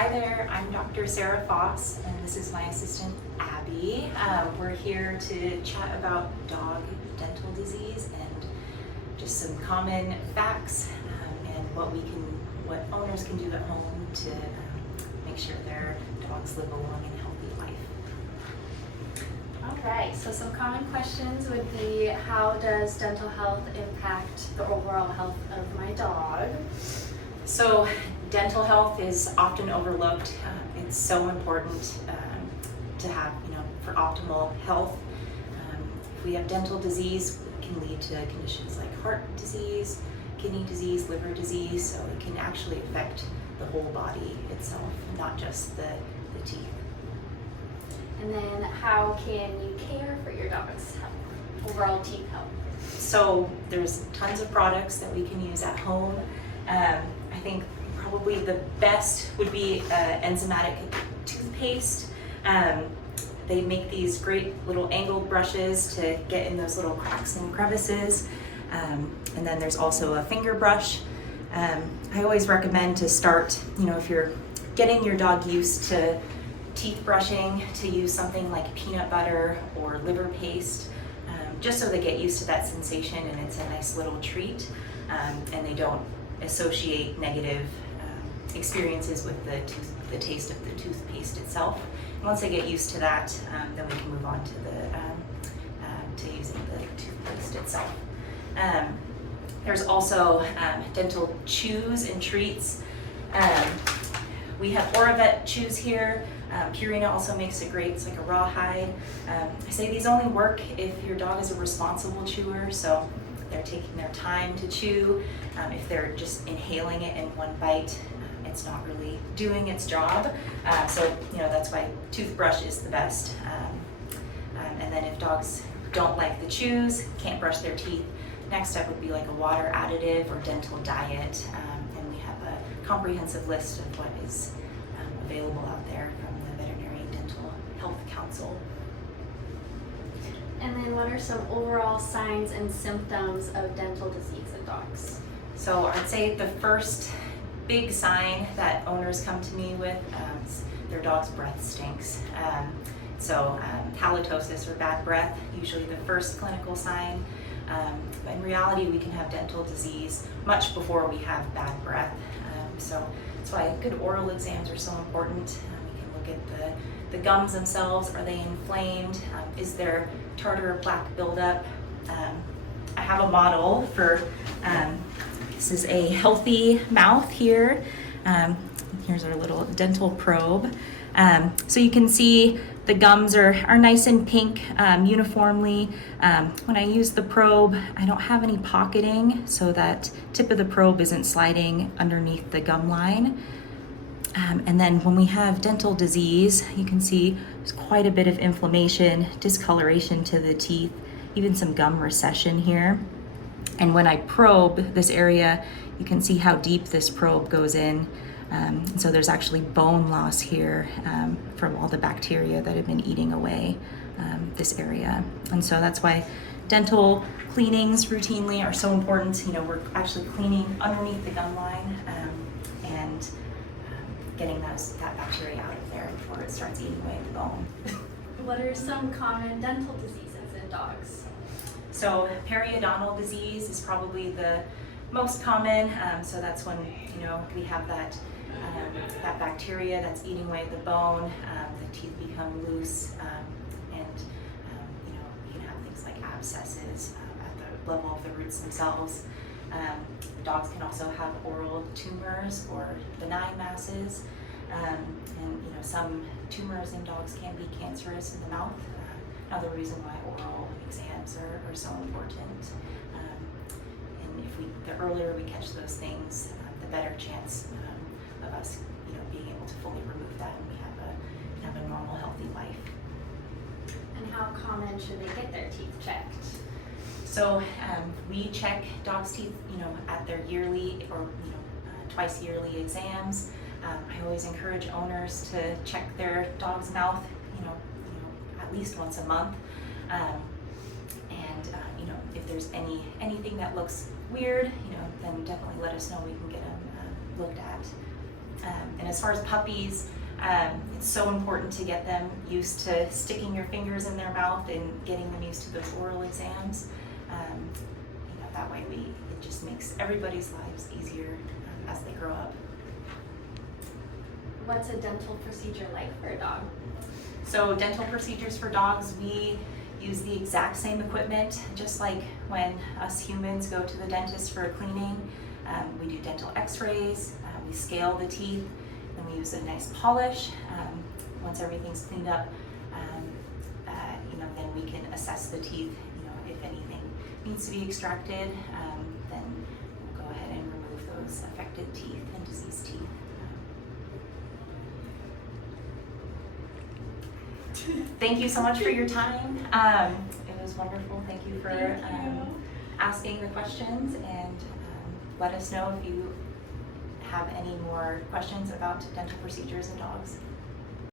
Hi there, I'm Dr. Sarah Foss, and this is my assistant Abby. We're here to chat about dog dental disease and just some common facts and what owners can do at home to make sure their dogs live a long and healthy life. All right, so some common questions would be, how does dental health impact the overall health of my dog? So dental health is often overlooked. It's so important to have, for optimal health. If we have dental disease, it can lead to conditions like heart disease, kidney disease, liver disease, so it can actually affect the whole body itself, not just the teeth. And then how can you care for your dog's overall teeth health? So there's tons of products that we can use at home. I think probably the best would be enzymatic toothpaste. They make these great little angled brushes to get in those little cracks and crevices. And then there's also a finger brush. I always recommend to start, if you're getting your dog used to teeth brushing, to use something like peanut butter or liver paste, just so they get used to that sensation and it's a nice little treat, and they don't associate negative experiences with the taste of the toothpaste itself. And once they get used to that, then we can move on to to using the toothpaste itself. There's also dental chews and treats. We have Oravet chews here. Purina also makes it great. It's like a rawhide. I say these only work if your dog is a responsible chewer, so they're taking their time to chew. If they're just inhaling it in one bite, it's not really doing its job. So that's why toothbrush is the best. And then if dogs don't like the chews, can't brush their teeth, next step would be like a water additive or dental diet. And we have a comprehensive list of what is available out there from the Veterinary Dental Health Council. And then what are some overall signs and symptoms of dental disease in dogs? So I'd say the first big sign that owners come to me with is their dog's breath stinks. Halitosis or bad breath, usually the first clinical sign. But in reality, we can have dental disease much before we have bad breath. So that's why good oral exams are so important. We can look at the gums themselves. Are they inflamed? Is there tartar or plaque buildup? I have a model for, this is a healthy mouth here. Here's our little dental probe. So you can see the gums are nice and pink uniformly. When I use the probe, I don't have any pocketing, so that tip of the probe isn't sliding underneath the gum line. And then when we have dental disease, you can see there's quite a bit of inflammation, discoloration to the teeth, even some gum recession here. And when I probe this area, you can see how deep this probe goes in. So there's actually bone loss here from all the bacteria that have been eating away this area. And so that's why dental cleanings routinely are so important. We're actually cleaning underneath the gum line and getting that bacteria out of there before it starts eating away at the bone. What are some common dental diseases in dogs? So periodontal disease is probably the most common. So that's when we have that bacteria that's eating away at the bone. The teeth become loose, and you can have things like abscesses at the level of the roots themselves. Dogs can also have oral tumors or benign masses, and some tumors in dogs can be cancerous in the mouth. Another reason why oral exams are so important. And the earlier we catch those things, the better chance of us, being able to fully remove that, and we have a normal, healthy life. And how common should they get their teeth checked? So we check dogs' teeth, at their yearly or twice yearly exams. I always encourage owners to check their dog's mouth, at least once a month. If there's anything that looks weird, then definitely let us know. We can get them looked at. And as far as puppies, it's so important to get them used to sticking your fingers in their mouth and getting them used to those oral exams. That way it just makes everybody's lives easier as they grow up. What's a dental procedure like for a dog? So dental procedures for dogs, we use the exact same equipment, just like when us humans go to the dentist for a cleaning. We do dental x-rays, we scale the teeth, and we use a nice polish. Once everything's cleaned up, then we can assess the teeth. If anything needs to be extracted, then we'll go ahead and remove those affected teeth and diseased teeth. Thank you so much for your time. It was wonderful. Thank you for asking the questions, and let us know if you have any more questions about dental procedures in dogs.